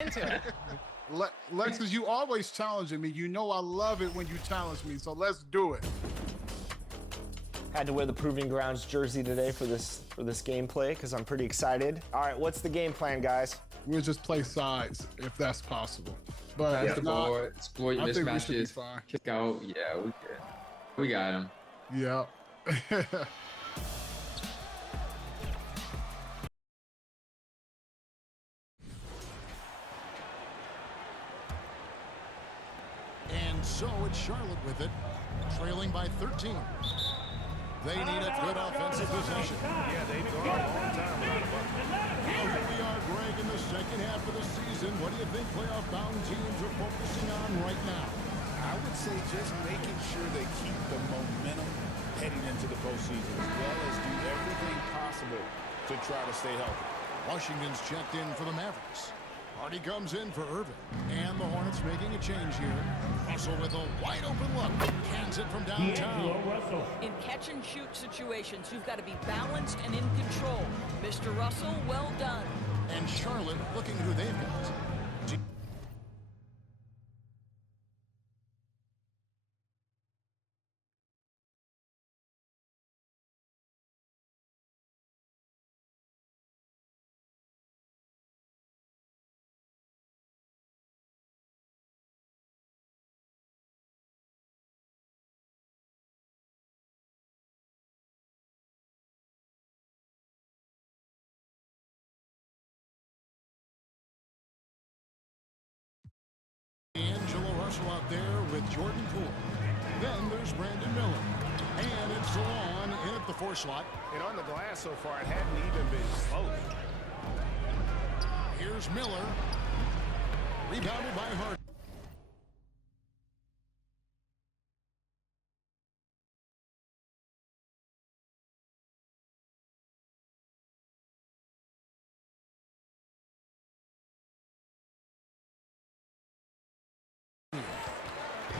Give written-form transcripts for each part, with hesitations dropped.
Into it. Lexus, you always challenging me. You know I love it when you challenge me, so let's do it. Had to wear the Proving Grounds jersey today for this gameplay because I'm pretty excited. All right, what's the game plan, guys? We'll just play sides if that's possible. But Pass if the not, ball, exploit I think we should be mismatches, fine. kick out. Yeah, we good. We got him. Yeah. And so it's Charlotte with it, trailing by 13. They need a good offensive possession. Yeah, they've gone a long time without a bucket. Well, here we are, Greg, in the second half of the season. What do you think playoff-bound teams are focusing on right now? I would say just making sure they keep the momentum heading into the postseason, as well as do everything possible to try to stay healthy. Washington's checked in for the Mavericks. Hardy comes in for Irving. And the Hornets making a change here. Russell with a wide-open look. Cans it from downtown. In catch-and-shoot situations, you've got to be balanced and in control. Mr. Russell, well done. And Charlotte looking who they've got. D'Angelo Russell out there with Jordan Poole. Then there's Brandon Miller. And it's Salon in at the 4 slot. And on the glass so far, it hadn't even been close. Here's Miller. Rebounded by Hardy.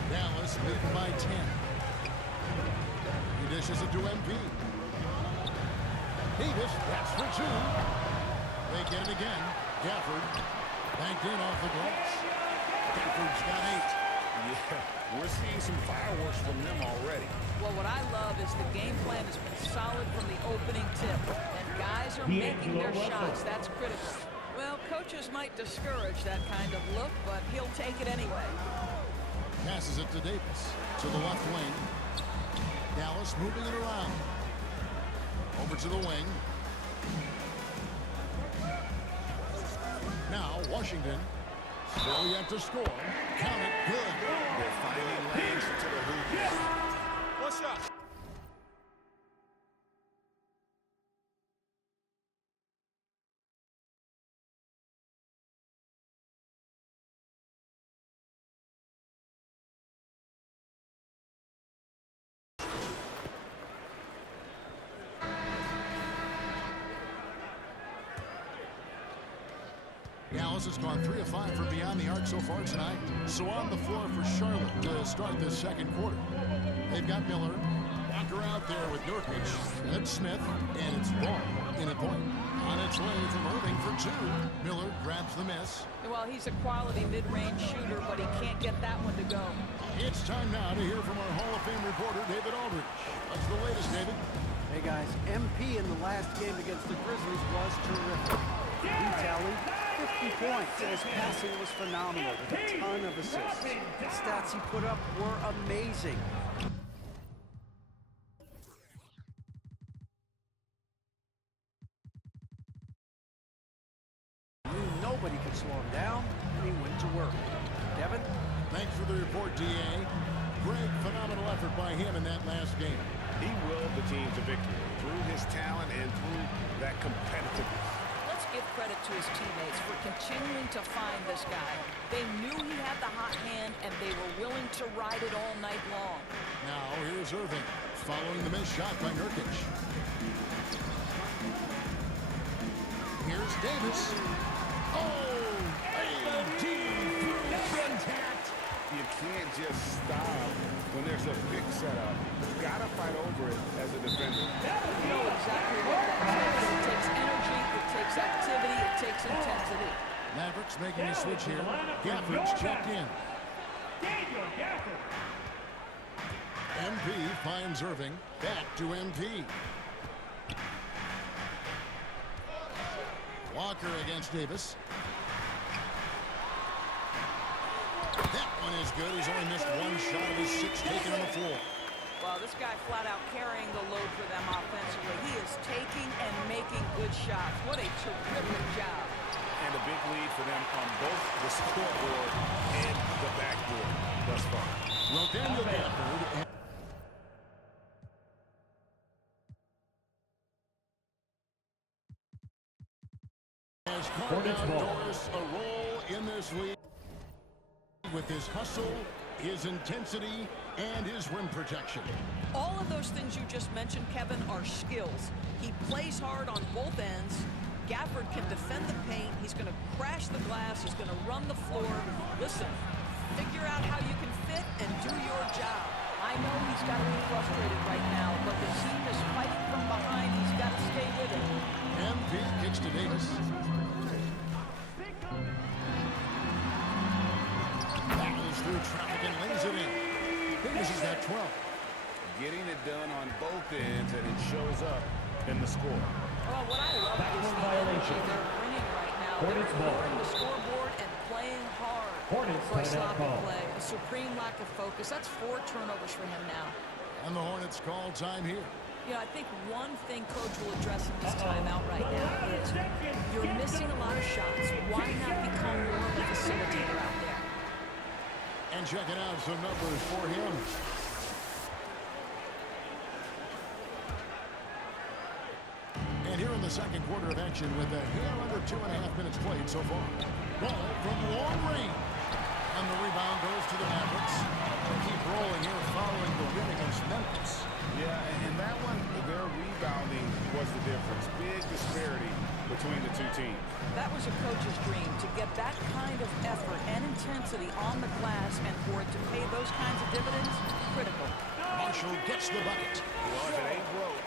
Dallas leading by 10. He dishes it to MP. Davis, that's for 2. They get it again. Gafford banked in off the glass. Gafford's got 8. Yeah, we're seeing some fireworks from them already. Well, what I love is the game plan has been solid from the opening tip. And guys are making their shots. That's critical. Well, coaches might discourage that kind of look, but he'll take it anyway. Passes it to Davis. To the left wing. Dallas moving it around. Over to the wing. Now Washington. Still yet to score. Count it. Good. They're finding lanes to the hoop. What's up? Dallas has gone 3 of 5 from beyond the arc so far tonight. So on the floor for Charlotte to start this second quarter. They've got Miller. Walker out there with Nurkic. Then Smith. And it's Ball in a point. On its way from Irving for 2. Miller grabs the miss. Well, he's a quality mid-range shooter, but he can't get that one to go. It's time now to hear from our Hall of Fame reporter, David Aldridge. What's the latest, David? Hey guys, MP in the last game against the Grizzlies was terrific. He tallied 50 points, and his passing was phenomenal with a ton of assists. The stats he put up were amazing. Nobody could slow him down, and he went to work. Devin? Thanks for the report, D.A. Great, phenomenal effort by him in that last game. He willed the team to victory through his talent and through that competitiveness. Let's give credit to his teammates for continuing to find this guy. They knew he had the hot hand, and they were willing to ride it all night long. Now here's Irving, following the missed shot by Nurkic. Here's Davis. Oh, A.D. through contact. You can't just stop when there's a big setup. You've got to fight over it as a defender. You know exactly what that takes. It takes energy, it takes activity, it takes intensity. Mavericks making a switch here. Gafford's checked in. MP finds Irving. Back to MP. Walker against Davis. That one is good. He's only missed one shot of his 6 taken on the floor. Well, this guy flat out carrying the load for them offensively. He is taking and making good shots. What a terrific job. And a big lead for them on both the scoreboard and the backboard thus far. Well, Daniel Gafford has carved out Doris a role in this league with his hustle, his intensity, and his rim protection. All of those things you just mentioned, Kevin, are skills. He plays hard on both ends. Gafford can defend the paint. He's going to crash the glass. He's going to run the floor. Listen, figure out how you can fit and do your job. I know he's got to be frustrated right now, but the team is fighting from behind. He's got to stay with it. MP kicks to Davis. Battles through traffic and lays it in. Davis has got 12. Getting it done on both ends, and it shows up in the score. Well, what I love is the energy they're bringing right now. They're ignoring the scoreboard and playing hard for a sloppy play. A supreme lack of focus. That's 4 turnovers for him now. And the Hornets call time here. Yeah, I think one thing Coach will address in this timeout right now is you're missing a lot of shots. Why not become more of a facilitator out there? And checking out some numbers for him. And here in the second quarter of action with a hair under 2.5 minutes played so far. Ball from long range. And the rebound goes to the Mavericks. They keep rolling here following the win against Memphis. Yeah, and that one, their rebounding was the difference. Big disparity between the two teams. That was a coach's dream, to get that kind of effort and intensity on the glass, and for it to pay those kinds of dividends, critical. Marshall gets the bucket. Well, if it ain't broke,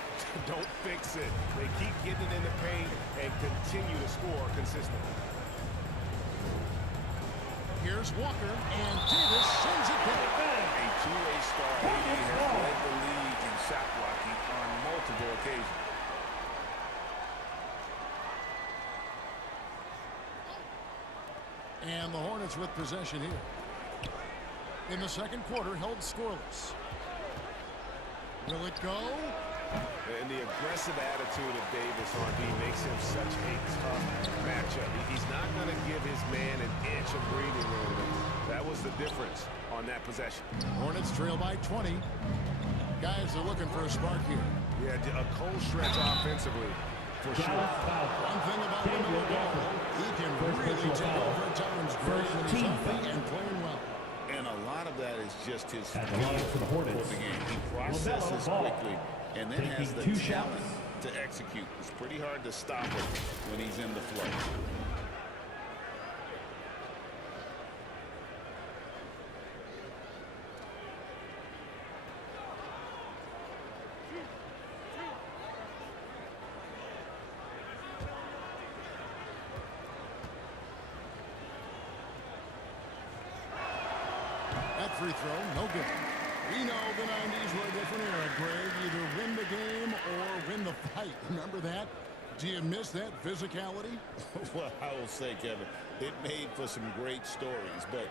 don't fix it. They keep getting it in the paint and continue to score consistently. Here's Walker, and Davis sends it back. A two-way star has led the league in shot blocking on multiple occasions. And the Hornets with possession here. In the second quarter, held scoreless. Will it go? And the aggressive attitude of Davis on D makes him such a tough matchup. He's not going to give his man an inch of breathing room. That was the difference on that possession. Hornets trail by 20. Guys are looking for a spark here. Yeah, a cold stretch offensively, for sure. One thing about Miller Ball, he can really take over at times. Great when he's healthy and playing well. And a lot of that is just his feel for the game. He processes quickly and then has the talent to execute. It's pretty hard to stop him when he's in the flow. That free throw, no good. We know the 90s were a different era, Greg. Either win the game or win the fight. Remember that? Do you miss that physicality? Well, I will say, Kevin, it made for some great stories, but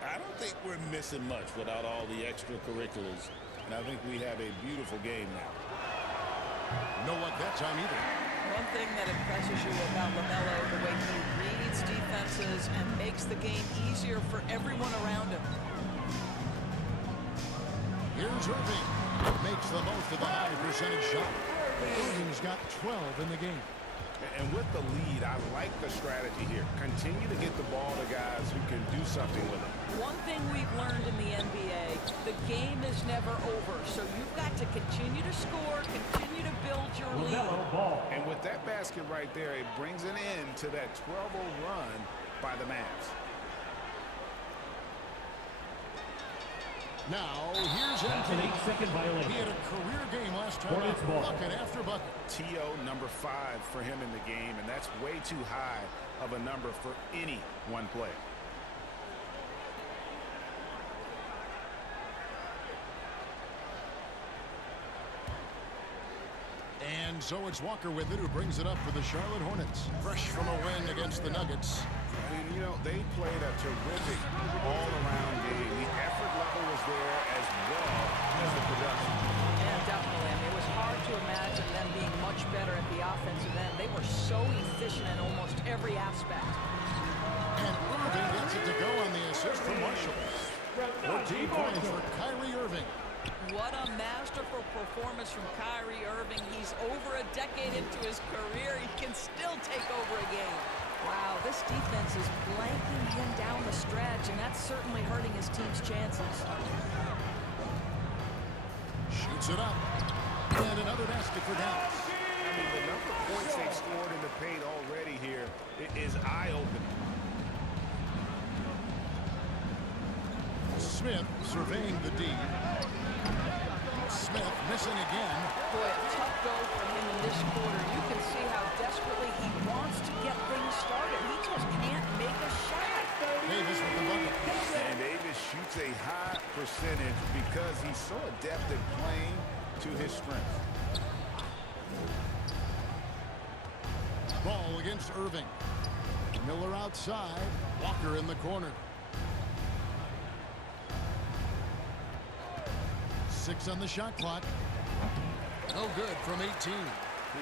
I don't think we're missing much without all the extracurriculars. And I think we have a beautiful game now. No luck that time either. One thing that impresses you about LaMelo, the way he reads defenses and makes the game easier for everyone around him. Here's Irving. Makes the most of the high percentage shot. Irving's got 12 in the game. And with the lead, I like the strategy here. Continue to get the ball to guys who can do something with it. One thing we've learned in the NBA, the game is never over. So you've got to continue to score, continue to build your lead. And with that basket right there, it brings an end to that 12-0 run by the Mavs. Now, here's That's an MP. 8-second violation. He had a career game last time Hornets out, ball. bucket after bucket. TO number 5 for him in the game, and that's way too high of a number for any one player. And so it's Walker with it, who brings it up for the Charlotte Hornets. Fresh from a win against the Nuggets. And, you know, they played a terrific all-around game. The effort level was there as well as the production. Yeah, definitely. I mean, it was hard to imagine them being much better at the offensive end. They were so efficient in almost every aspect. And Irving gets it to go on the assist from Marshall. 14 points for Kyrie Irving. What a masterful performance from Kyrie Irving. He's over a decade into his career. He can still take over a game. Wow, this defense is blanking him down the stretch, and that's certainly hurting his team's chances. Shoots it up. And another basket for Dallas. I mean, the number of points they've scored in the paint already here is eye-opening. Smith surveying the D. Smith missing again. Boy, a tough go for him in this quarter. You can see how desperately he wants to get things started. He just can't make a shot. Davis with the bucket. And Davis shoots a high percentage because he's so adept at playing to his strengths. Ball against Irving. Miller outside. Walker in the corner. 6 on the shot clock. No good from 18.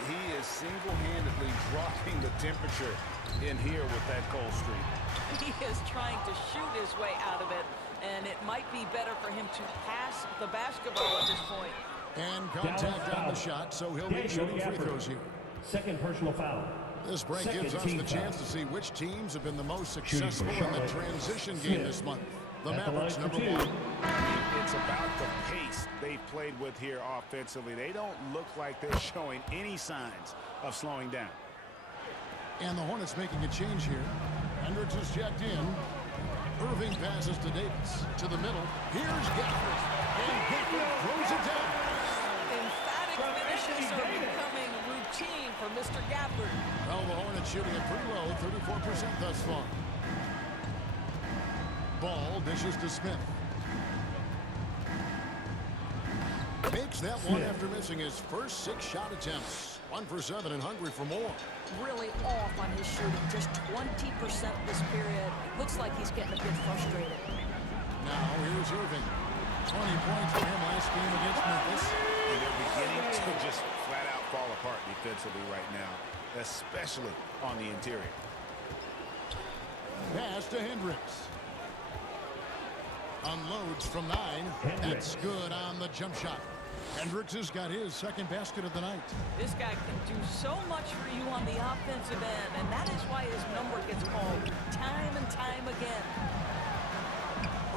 He is single-handedly dropping the temperature in here with that cold streak. He is trying to shoot his way out of it, and it might be better for him to pass the basketball at this point. And contact on the shot, so he'll be shooting free throws here. Second personal foul. This break Second gives us team the foul. chance to see which teams have been the most Shooting for successful in the Charlotte, transition game Smith. this month. The At the Mavericks, line for number 1. 2. It's about the pace they've played with here offensively. They don't look like they're showing any signs of slowing down. And the Hornets making a change here. Hendricks is checked in. Irving passes to Davis. To the middle. Here's Gafford. And Gafford throws it down. Emphatic finishes are becoming routine for Mr. Gafford. Well, the Hornets shooting it pretty low, 34% thus far. Ball dishes to Smith. Makes that one after missing his first 6 shot attempts. 1 for 7 and hungry for more. Really off on his shooting, just 20% this period. Looks like he's getting a bit frustrated. Now here's Irving. 20 points for him last game against Memphis. And they're beginning to just flat out fall apart defensively right now, especially on the interior. Pass to Hendricks. Unloads from 9. That's good on the jump shot. Hendricks has got his second basket of the night. This guy can do so much for you on the offensive end, and that is why his number gets called time and time again.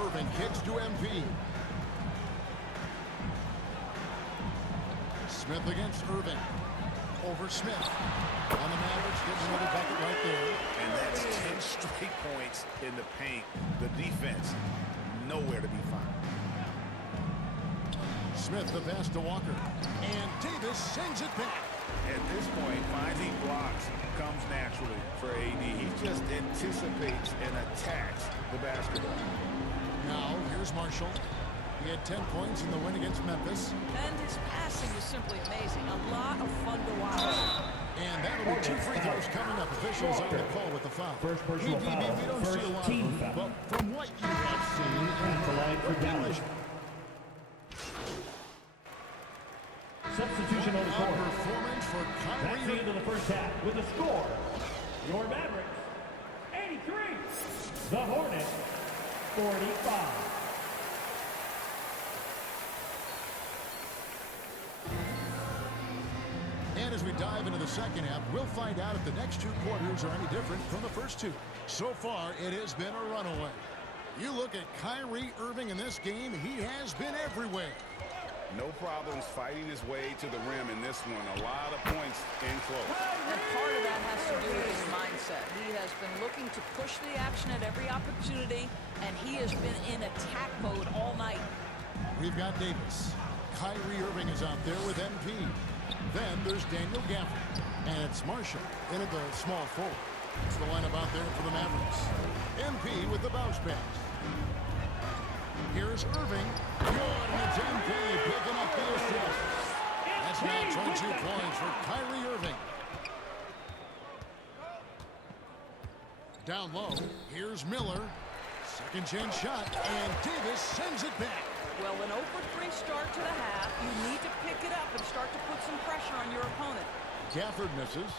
Irving kicks to MP. Smith against Irving. Over Smith. On the Mavericks, gets another bucket right there. And that's 10 straight points in the paint. The defense, nowhere to be found. Smith the pass to Walker. And Davis sends it back. At this point, finding blocks comes naturally for AD. He just anticipates and attacks the basketball. Now, here's Marshall. He had 10 points in the win against Memphis. And his passing is simply amazing. A lot of fun to watch. And that'll be 2 free throws coming up. Officials on the call with the foul. First personal foul. We don't see a lot of Team them, foul. but from what you have seen, At the line for Dallas. Substitution on the a court. performance for That's the Kyrie. end of the first half with the score. Your Mavericks, 83. The Hornets, 45. And as we dive into the second half, we'll find out if the next 2 quarters are any different from the first 2. So far, it has been a runaway. You look at Kyrie Irving in this game, he has been everywhere. No problems fighting his way to the rim in this one. A lot of points in close. And part of that has to do with his mindset. He has been looking to push the action at every opportunity, and he has been in attack mode all night. We've got Davis. Kyrie Irving is out there with MP. Then there's Daniel Gafford. And it's Marshall in at the small forward. It's the lineup out there for the Mavericks. MP with the bounce pass. Here's Irving. Good, and it's MP picking up the assist. That's now 22 points for Kyrie Irving. Down low, here's Miller. Second chance shot, and Davis sends it back. Well, an 0-for-3 start to the half. You need to pick it up and start to put some pressure on your opponent. Gafford misses.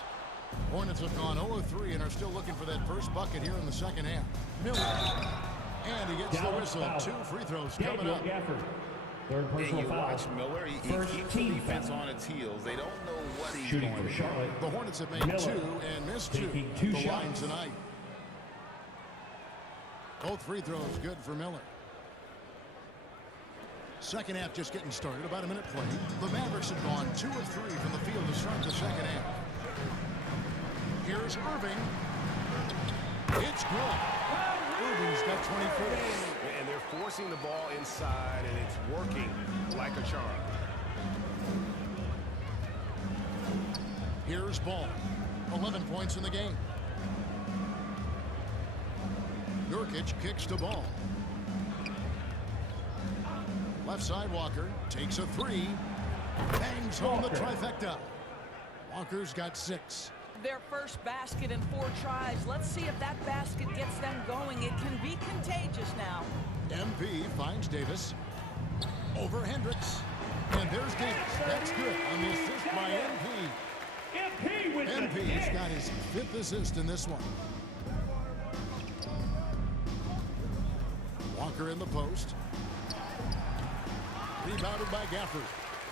Hornets have gone 0-3 and are still looking for that first bucket here in the second half. Miller. And he gets the whistle. Foul. 2 free throws coming Daniel up. Gafford. Third Hey, personal you foul. watch Miller. He First keeps the team defense foul. on its heels. They don't know what he's Shooting going for to do. Charlotte. The Hornets have made Miller. 2 and missed 2 Taking at 2 the line shots. tonight. Both free throws good for Miller. Second half just getting started. About a minute played. The Mavericks have gone 2 of 3 from the field to start the second half. Here's Irving. It's good. Irving's got 24. And they're forcing the ball inside, and it's working like a charm. Here's Ball. 11 points in the game. Nurkic kicks to Ball. Left side, Walker takes a 3. Bangs home the trifecta. Walker's got 6. Their first basket in 4 tries. Let's see if that basket gets them going. It can be contagious now. MP finds Davis. Over Hendricks. And there's Davis. That's good on the assist by MP. MP with the MP's kick. got his 5th assist in this one. Walker in the post. Rebounded by Gafford.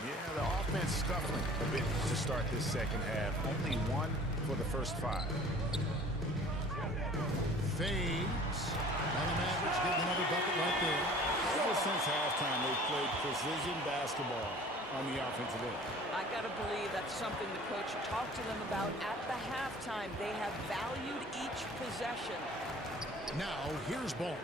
Yeah, the offense scuffling a bit to start this second half. Only 1 for the first 5. Fades. And the Mavericks getting another bucket right there. Ever since halftime, they've played precision basketball on the offensive end. I gotta believe that's something the coach talked to them about at the halftime. They have valued each possession. Now, here's Ball.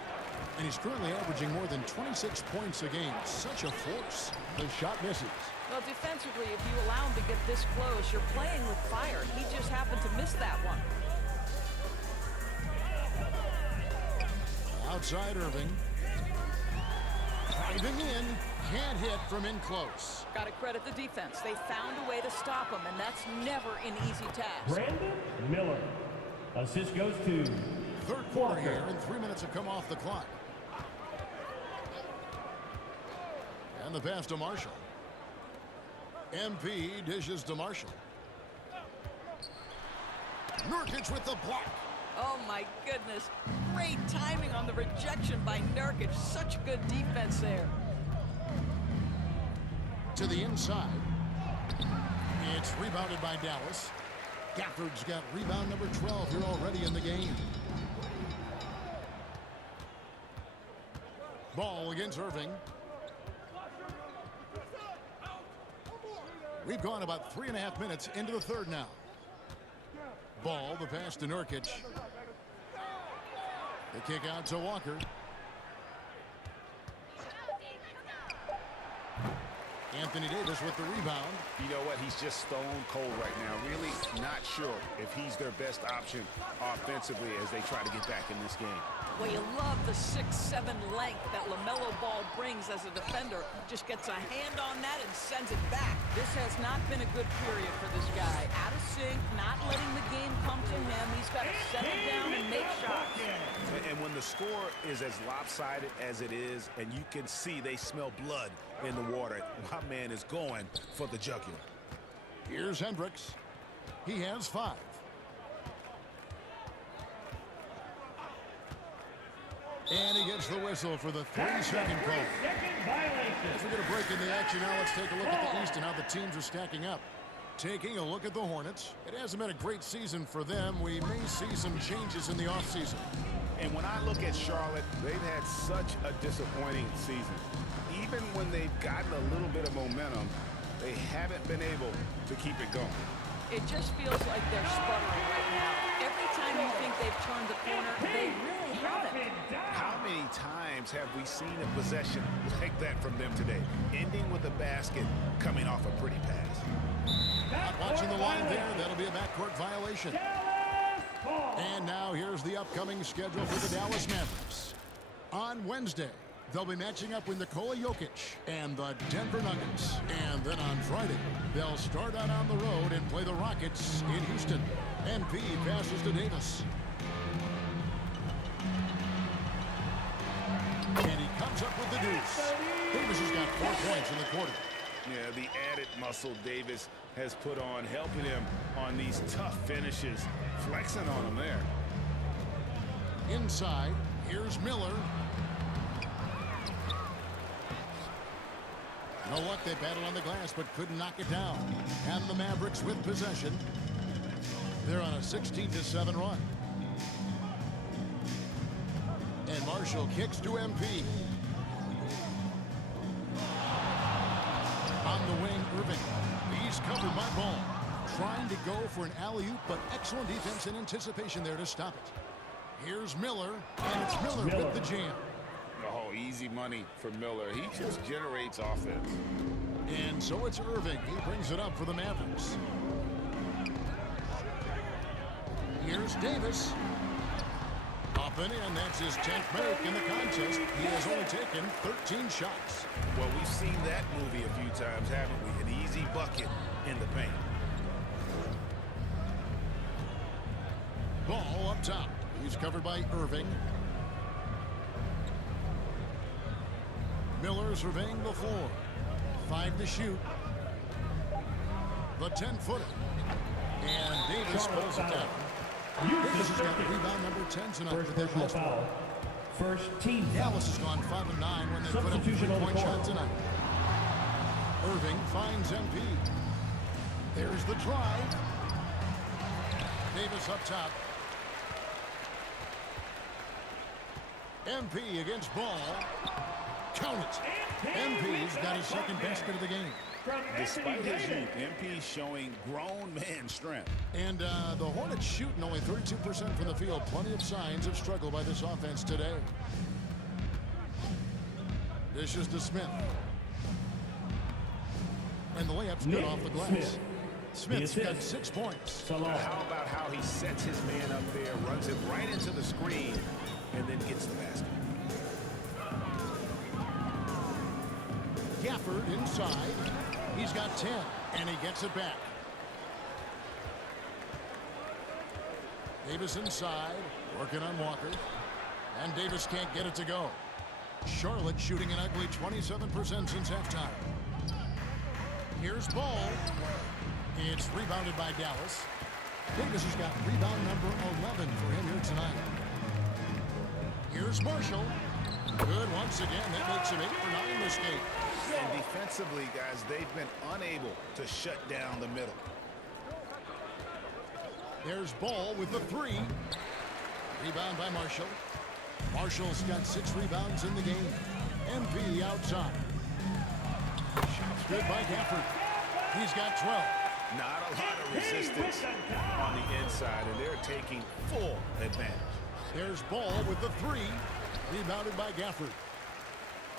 And he's currently averaging more than 26 points a game. Such a force. The shot misses. Well, defensively, if you allow him to get this close, you're playing with fire. He just happened to miss that one. Outside Irving. Driving in. Can't hit from in close. Got to credit the defense. They found a way to stop him, and that's never an easy task. Brandon Miller. Assist goes to Third quarter here, and 3 minutes have come off the clock. And the pass to Marshall. MP dishes to Marshall. Nurkic with the block. Oh, my goodness. Great timing on the rejection by Nurkic. Such good defense there. To the inside. It's rebounded by Dallas. Gafford's got rebound number 12 here already in the game. Ball against Irving. We've gone about 3.5 minutes into the third now. Ball, the pass to Nurkic. The kick out to Walker. Anthony Davis with the rebound. You know what? He's just stone cold right now. Really not sure if he's their best option offensively as they try to get back in this game. Well, you love the 6'7" length that LaMelo Ball brings as a defender. Just gets a hand on that and sends it back. This has not been a good period for this guy. Out of sync, not letting the game come to him. He's got to settle down and make shots. And when the score is as lopsided as it is, and you can see they smell blood in the water, my man is going for the jugular. Here's Hendricks. He has 5. And he gets the whistle for the 3-second call. Second violation. As we get a break in the action now, let's take a look at the East and how the teams are stacking up. Taking a look at the Hornets. It hasn't been a great season for them. We may see some changes in the offseason. And when I look at Charlotte, they've had such a disappointing season. Even when they've gotten a little bit of momentum, they haven't been able to keep it going. It just feels like they're sputtering right now. Every time you think they've turned the corner, they really haven't. How many times have we seen a possession like that from them today? Ending with a basket, coming off a pretty pass. Not watching the line there. That'll be a backcourt violation. And now here's the upcoming schedule for the Dallas Mavericks. On Wednesday, they'll be matching up with Nikola Jokic and the Denver Nuggets. And then on Friday, they'll start out on the road and play the Rockets in Houston. MP passes to Davis. And he comes up with the deuce. Davis has got 4 points in the quarter. Yeah, the added muscle Davis has put on, helping him on these tough finishes. Flexing on him there. Inside, here's Miller. No luck, they battled on the glass, but couldn't knock it down. And the Mavericks with possession. They're on a 16-7 run. And Marshall kicks to MP. On the wing, Irving. He's covered by Ball. Trying to go for an alley-oop, but excellent defense and anticipation there to stop it. Here's Miller, and it's Miller with the jam. Oh, easy money for Miller. He just generates offense. And so it's Irving. He brings it up for the Mavericks. Here's Davis. Up and in. That's his 10th make in the contest. He has only taken 13 shots. Well, we've seen that movie a few times, haven't we? An easy bucket in the paint. Ball up top. He's covered by Irving. Miller surveying the floor. 5 to shoot. The 10-footer. And Davis pulls it down. Davis has got rebound number 10 tonight with that last one. First team. Dallas has gone 5 of 9 when they put up a 3-point shot tonight. Irving finds MP. There's the drive. Davis up top. MP against Ball. Count it. MP's got his second basket of the game. Despite his youth, MP's showing grown man strength. And the Hornets shooting only 32% from the field. Plenty of signs of struggle by this offense today. Dishes to Smith. And the layup's good off the glass. Smith's got 6 points. How about how he sets his man up there, runs it right into the screen, and then gets the basket. Gafford inside. He's got 10, and he gets it back. Davis inside, working on Walker. And Davis can't get it to go. Charlotte shooting an ugly 27% since halftime. Here's Ball. It's rebounded by Dallas. Davis has got rebound number 11 for him here tonight. Here's Marshall. Good once again. That makes him 8 for 9 this game. And defensively, guys, they've been unable to shut down the middle. There's Ball with the 3. Rebound by Marshall. Marshall's got 6 rebounds in the game. MP outside. Shots good by Gafford. He's got 12. Not a lot of resistance on the inside, and they're taking full advantage. There's Ball with the 3. Rebounded by Gafford.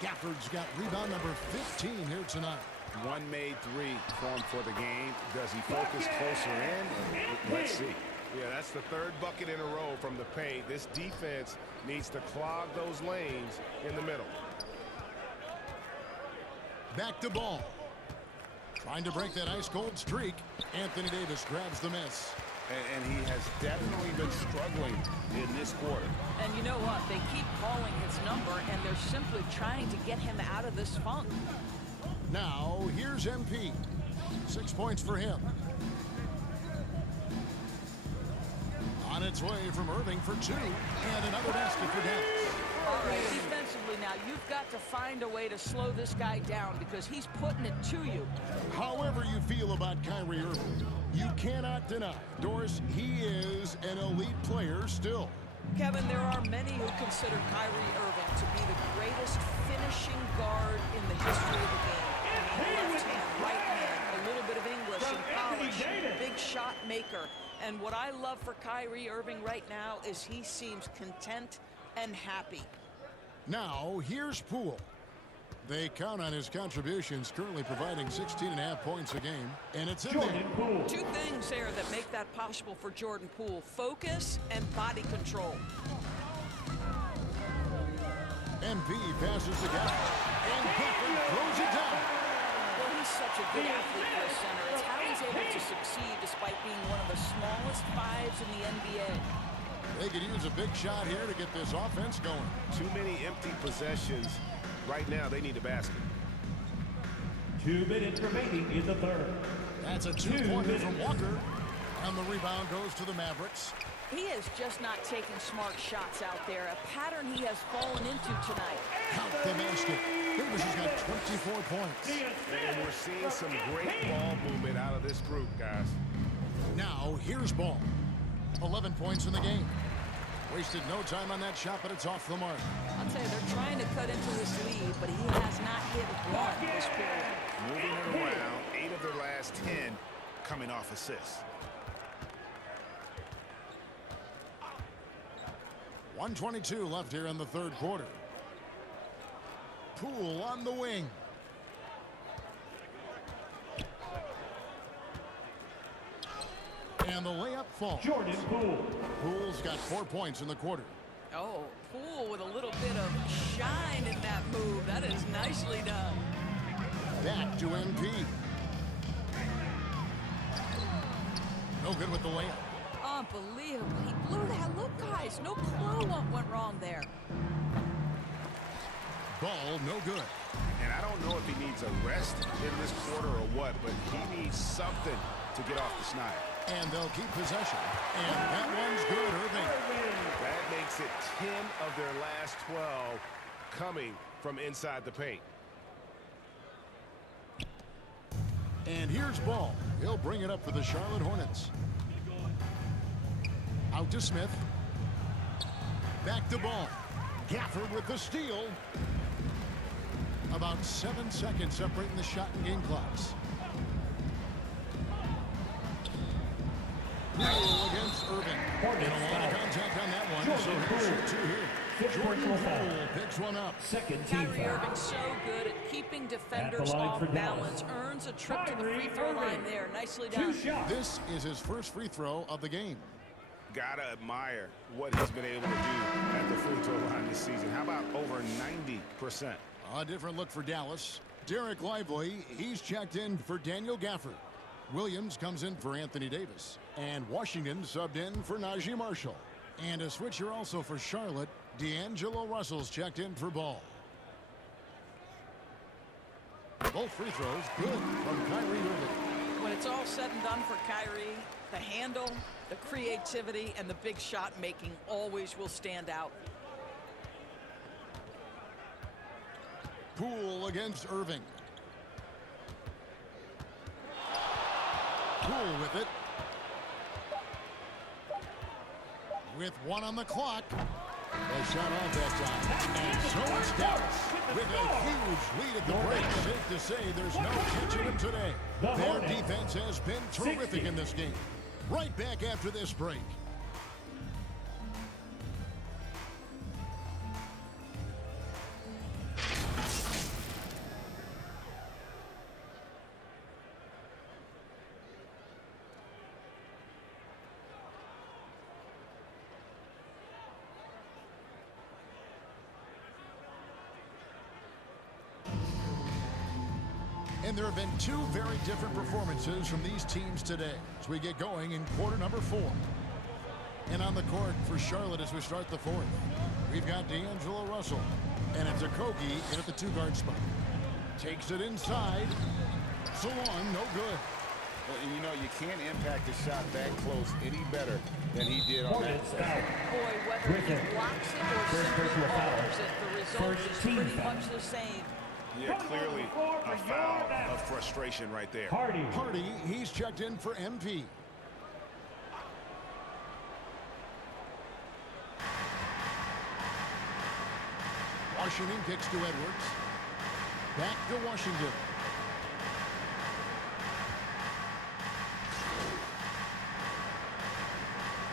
Gafford's got rebound number 15 here tonight. One made 3 for him for the game. Does he focus closer in? Let's see. Yeah, that's the 3rd bucket in a row from the paint. This defense needs to clog those lanes in the middle. Back to Ball. Trying to break that ice-cold streak. Anthony Davis grabs the miss. And he has definitely been struggling in this quarter. And you know what? They keep calling his number, and they're simply trying to get him out of this funk. Now, here's MP. 6 points for him. On its way from Irving for 2. And another basket for Dallas. All right, defensively now, you've got to find a way to slow this guy down because he's putting it to you. However you feel about Kyrie Irving, you cannot deny, Doris, he is an elite player still. Kevin, there are many who consider Kyrie Irving to be the greatest finishing guard in the history of the game. Left hand, right hand, a little bit of English and polish, big shot maker. And what I love for Kyrie Irving right now is he seems content and happy. Now, here's Poole. They count on his contributions, currently providing 16.5 points a game, and it's in there. Two things there that make that possible for Jordan Poole: focus and body control. MP passes the gap, and Gafford throws it down. Well, he's such a good athlete for a center. It's how he's able to succeed despite being one of the smallest fives in the NBA. They could use a big shot here to get this offense going. Too many empty possessions. Right now, they need a basket. 2 minutes remaining in the third. That's a two-pointer from Walker. And the rebound goes to the Mavericks. He is just not taking smart shots out there, a pattern he has fallen into tonight. Count the basket. Davis has got 24 points. And we're seeing some great ball movement out of this group, guys. Now, here's Ball. 11 points in the game. Wasted no time on that shot, but it's off the mark. I'll tell you, they're trying to cut into his lead, but he has not hit one this period. Moving it around, 8 of their last 10 coming off assists. 1:22 left here in the third quarter. Poole on the wing. And the layup falls. Jordan Poole. Poole's got 4 points in the quarter. Oh, Poole with a little bit of shine in that move. That is nicely done. Back to MP. No good with the layup. Unbelievable. He blew that. Look, guys, no clue what went wrong there. Ball no good. And I don't know if he needs a rest in this quarter or what, but he needs something to get off the snide. And they'll keep possession. And that one's good, Irving. That makes it 10 of their last 12 coming from inside the paint. And here's Ball. He'll bring it up for the Charlotte Hornets. Out to Smith. Back to Ball. Gafford with the steal. About 7 seconds separating the shot and game clocks. Poole against Irving. And a lot of contact on that one. So he'll shoot 2 here. Jordan Poole picks one up. Second team Kyrie foul. Irving so good at keeping defenders line off for Dallas. balance. Earns a trip to the free throw line there. Nicely 2 done. shots. This is his first free throw of the game. Gotta admire what he's been able to do at the free throw line this season. How about over 90%? A different look for Dallas. Derek Lively, he's checked in for Daniel Gafford. Williams comes in for Anthony Davis. And Washington subbed in for Najee Marshall. And a switcher also for Charlotte. D'Angelo Russell's checked in for Ball. Both free throws good from Kyrie Irving. When it's all said and done for Kyrie, the handle, the creativity, and the big shot making always will stand out. Poole against Irving. Poole with it. With 1 on the clock. They shot off that time. And so it's Dallas with a huge lead at the break. Safe to say there's no catching them today. Their defense has been terrific in this game. Right back after this break. And there have been 2 very different performances from these teams today as we get going in quarter number 4. And on the court for Charlotte as we start the 4th, we've got D'Angelo Russell. And it's a Kogi in at the 2-guard spot. Takes it inside. Salon, no good. Well, and you know, you can't impact a shot that close any better than he did on that. Boy, whether he blocks it or simply alters it, the result is pretty much the same. Yeah, clearly a foul of frustration right there. Hardy, he's checked in for MP. Washington kicks to Edwards. Back to Washington.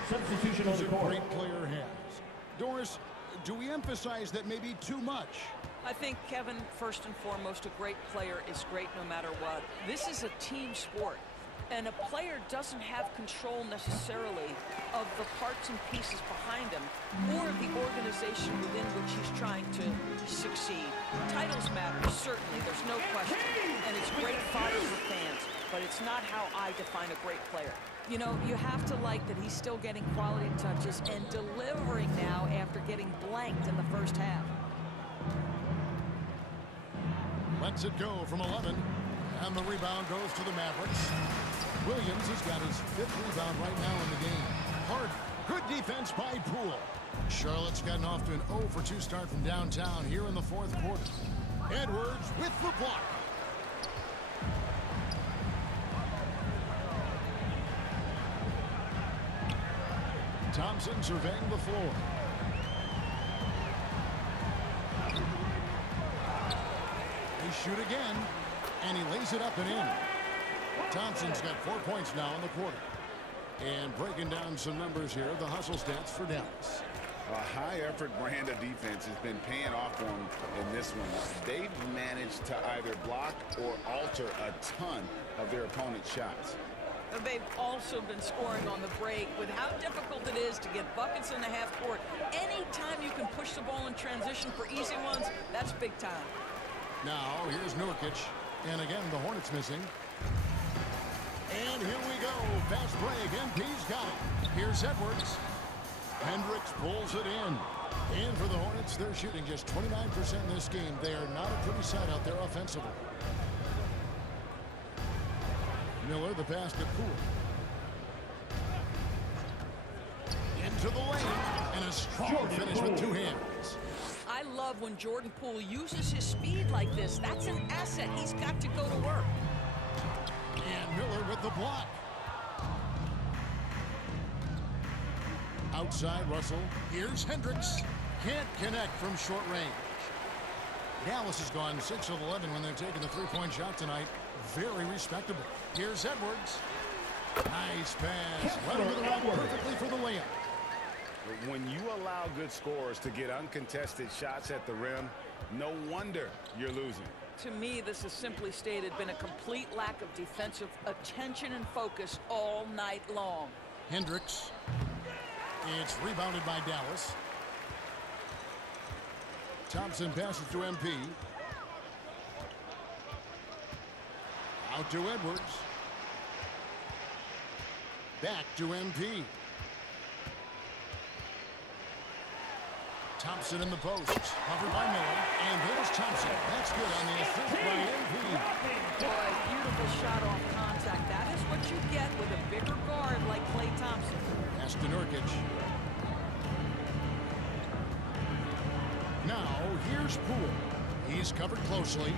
Substitution on He's the a court. great player has. Doris, do we emphasize that maybe too much? I think, Kevin, first and foremost, a great player is great no matter what. This is a team sport, and a player doesn't have control necessarily of the parts and pieces behind him or the organization within which he's trying to succeed. Titles matter, certainly, there's no question, and it's great fodder for fans, but it's not how I define a great player. You know, you have to like that he's still getting quality touches and delivering now after getting blanked in the first half. Lets it go from 11, and the rebound goes to the Mavericks. Williams has got his 5th rebound right now in the game. Hard, good defense by Poole. Charlotte's gotten off to an 0 for 2 start from downtown here in the 4th quarter. Edwards with the block. Thompson surveying the floor. They shoot again, and he lays it up and in. Thompson's got 4 points now in the quarter. And breaking down some numbers here, the hustle stats for Dallas. A high-effort brand of defense has been paying off for them in this one. They've managed to either block or alter a ton of their opponent's shots. They've also been scoring on the break with how difficult it is to get buckets in the half court. Anytime you can push the ball in transition for easy ones, that's big time. Now, here's Nurkic. And again, the Hornets missing. And here we go. Fast break. MP's got it. Here's Edwards. Hendricks pulls it in. And for the Hornets, they're shooting just 29% in this game. They are not a pretty sight out there offensively. Miller, the pass to Poole. Into the lane. And a strong finish with 2 hands. I love when Jordan Poole uses his speed like this. That's an asset. He's got to go to work. And Miller with the block. Outside Russell. Here's Hendricks. Can't connect from short range. Dallas has gone 6 of 11 when they've taken the 3-point shot tonight. Very respectable. Here's Edwards. Nice pass. Right over the round perfectly for the layup. When you allow good scorers to get uncontested shots at the rim, no wonder you're losing. To me, this has simply stated been a complete lack of defensive attention and focus all night long. Hendricks. It's rebounded by Dallas. Thompson passes to MP. Out to Edwards. Back to MP. Thompson in the post. Covered by Miller. And there's Thompson. That's good on the assist by MP. Boy, beautiful shot off contact. That is what you get with a bigger guard like Klay Thompson. Pass to Nurkic. Now, here's Poole. He's covered closely.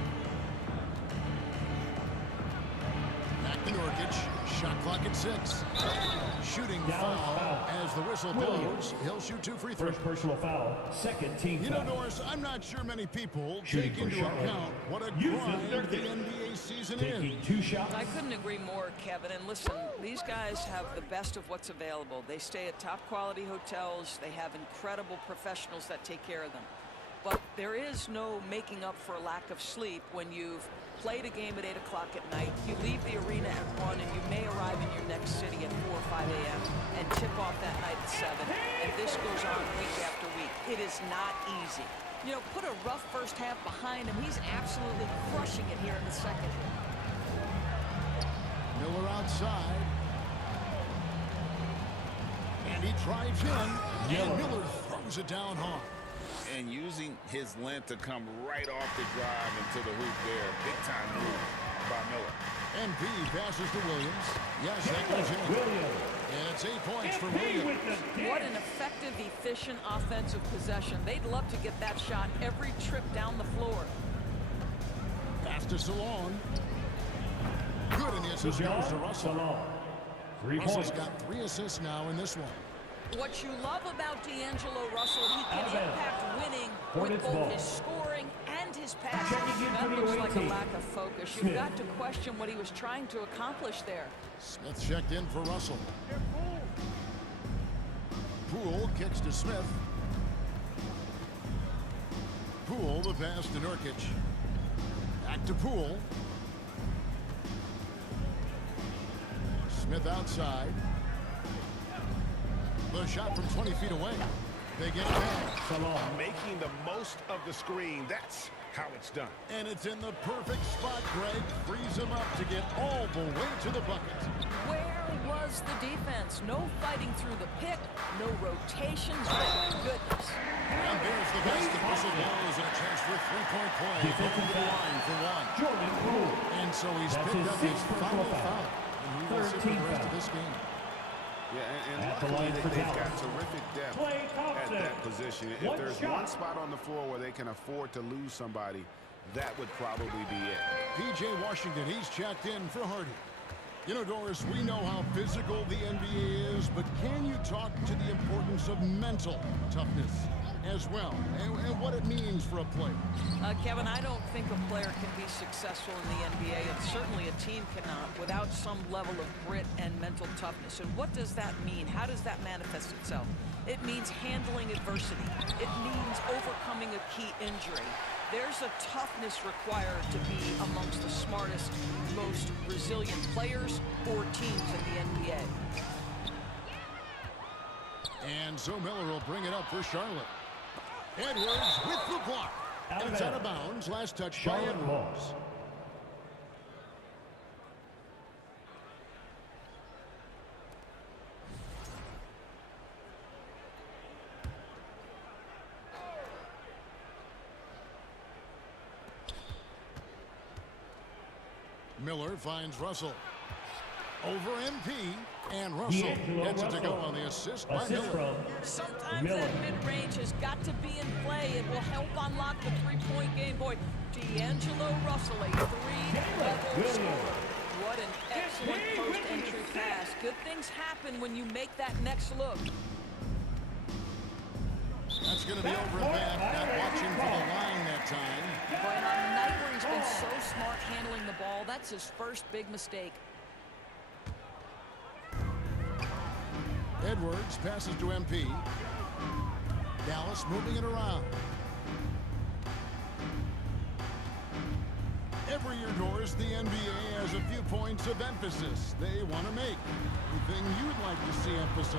Back to Nurkic. Shot clock at 6. Shooting foul as the whistle blows. He'll shoot 2 free throws. First personal foul, second team You foul. know, Norris, I'm not sure many people Shooting take for into Charlotte. account what a Uses grind their the kick. NBA season Taking is. 2 shots. I couldn't agree more, Kevin. And listen, these guys have the best of what's available. They stay at top quality hotels. They have incredible professionals that take care of them. But there is no making up for a lack of sleep when you've played a game at 8 o'clock at night. You leave the arena at 1, and you may arrive in your next city at 4 or 5 a.m. and tip off that night at 7. And this goes on week after week. It is not easy. You know, put a rough first half behind him. He's absolutely crushing it here in the second. Miller outside. And he drives in. And Miller throws it down hard. And using his length to come right off the drive into the hoop there. Big time move by Miller. MP passes to Williams. Yes, that goes in. Williams. And it's 8 points for MP Williams. with the What an effective, efficient offensive possession. They'd love to get that shot every trip down the floor. Pass to Salon. Good, and the assist goes to Russell. Salon. 3 Russell's points. got 3 assists now in this one. What you love about D'Angelo Russell, he can impact winning with Hornets both ball. his scoring and his passing. Checking in That for the looks away like a team. lack of focus. You've Smith. got to question what he was trying to accomplish there. Smith checked in for Russell. Poole kicks to Smith. Poole, the pass to Nurkic. Back to Poole. Smith outside. The shot from 20 feet away. They get it back. Making the most of the screen. That's how it's done. And it's in the perfect spot, Greg. Frees him up to get all the way to the bucket. Where was the defense? No fighting through the pick, no rotations. Oh, goodness. And there's the basket. Whistle blows and a chance for a three-point play. Going to the line for one. Jordan Poole. And so he's That's picked his up his sixth final personal foul. foul. And he will sit for the rest of this game. Yeah, and At the luckily line for they've got Dallas. terrific depth Klay at Thompson. that position. If One there's shot. one spot on the floor where they can afford to lose somebody, that would probably be it. P.J. Washington, he's checked in for Hardy. You know, Doris, we know how physical the NBA is, but can you talk to the importance of mental toughness as well, and what it means for a player? Kevin, I don't think a player can be successful in the NBA, and certainly a team cannot, without some level of grit and mental toughness. And what does that mean? How does that manifest itself? It means handling adversity. It means overcoming a key injury. There's a toughness required to be amongst the smartest, most resilient players or teams in the NBA. And so Miller will bring it up for Charlotte. Edwards with the block. And it's out of bounds. Last touch by Edwards. Miller finds Russell. Over MP. And Russell gets it to go on the assist by Miller. Sometimes that mid-range has got to be in play. It will help unlock the three-point game. Boy, D'Angelo Russell, a three-level scorer. What an excellent post-entry pass. Good things happen when you make that next look. That's going to be over and back. Not watching for the line that time. Boy, and on a night where he's been so smart handling the ball, that's his first big mistake. Edwards passes to MP. Dallas moving it around. Every year, Doris, the NBA has a few points of emphasis they want to make. Anything you'd like to see emphasized?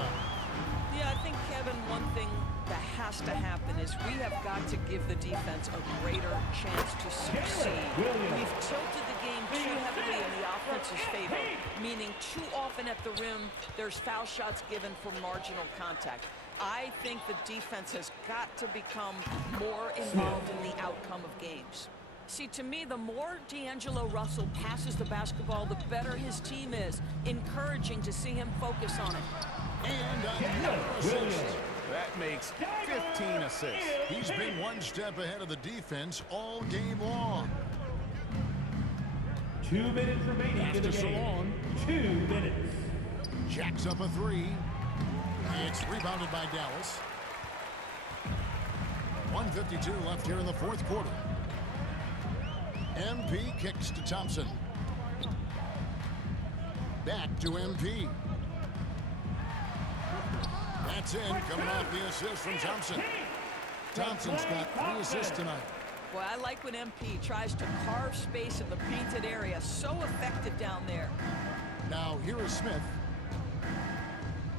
Yeah, I think, Kevin, one thing that has to happen is we have got to give the defense a greater chance to succeed. We've tilted the game too heavily in the offense's favor, meaning too often at the rim, there's foul shots given for marginal contact. I think the defense has got to become more involved in the outcome of games. See, to me, the more D'Angelo Russell passes the basketball, the better his team is. Encouraging to see him focus on it. And another assist. That makes 15 assists. He's been one step ahead of the defense all game long. 2 minutes remaining in the game. 2 minutes. Jacks up a three. It's rebounded by Dallas. 1:52 left here in the fourth quarter. MP kicks to Thompson. Back to MP. That's in, coming off the assist from Thompson. Thompson's got 3 assists tonight. Well, I like when MP tries to carve space in the painted area. So effective down there. Now here is Smith.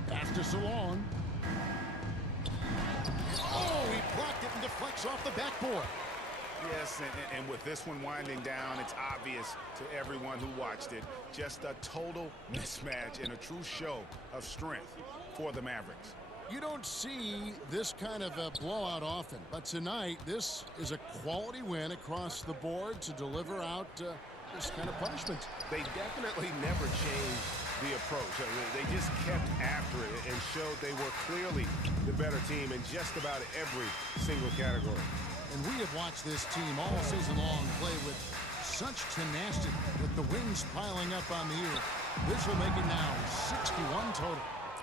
Pass to Salon. Oh, he blocked it and deflects off the backboard. Yes, and with this one winding down, it's obvious to everyone who watched it. Just a total mismatch and a true show of strength for the Mavericks. You don't see this kind of a blowout often, but tonight this is a quality win across the board to deliver out this kind of punishment. They definitely never changed the approach. They just kept after it and showed they were clearly the better team in just about every single category. And we have watched this team all season long play with such tenacity, with the wins piling up on the year. This will make it now 61 total.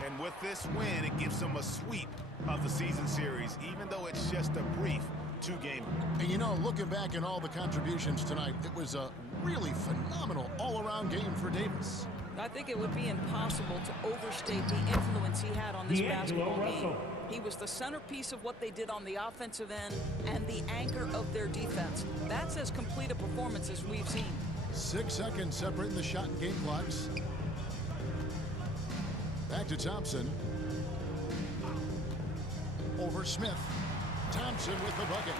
And with this win, it gives them a sweep of the season series, even though it's just a brief 2-game. And you know, looking back at all the contributions tonight, it was a really phenomenal all-around game for Davis. I think it would be impossible to overstate the influence he had on this basketball game. He was the centerpiece of what they did on the offensive end and the anchor of their defense. That's as complete a performance as we've seen. 6 seconds separating the shot and game clocks. Back to Thompson. Over Smith. Thompson with the bucket.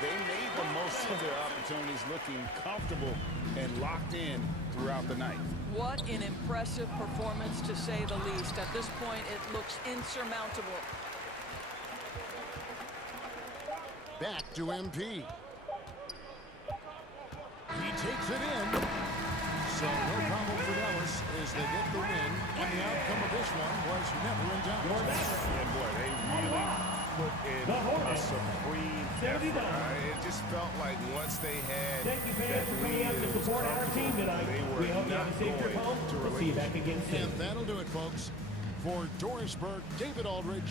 They made the most of their opportunities, looking comfortable and locked in throughout the night. What an impressive performance, to say the least. At this point, it looks insurmountable. Back to MP. He takes it in. So no problem for Dallas as they get the win. And the outcome of this one was never in doubt. And boy, they really put in a supreme effort. It just felt like once they had Thank you, that fans, for lead, coming out to it was support our team comfortable. tonight. They We were hope you have not a safe trip going home. to We'll see you back again soon. And that'll do it, folks. For Dorisburg, David Aldridge.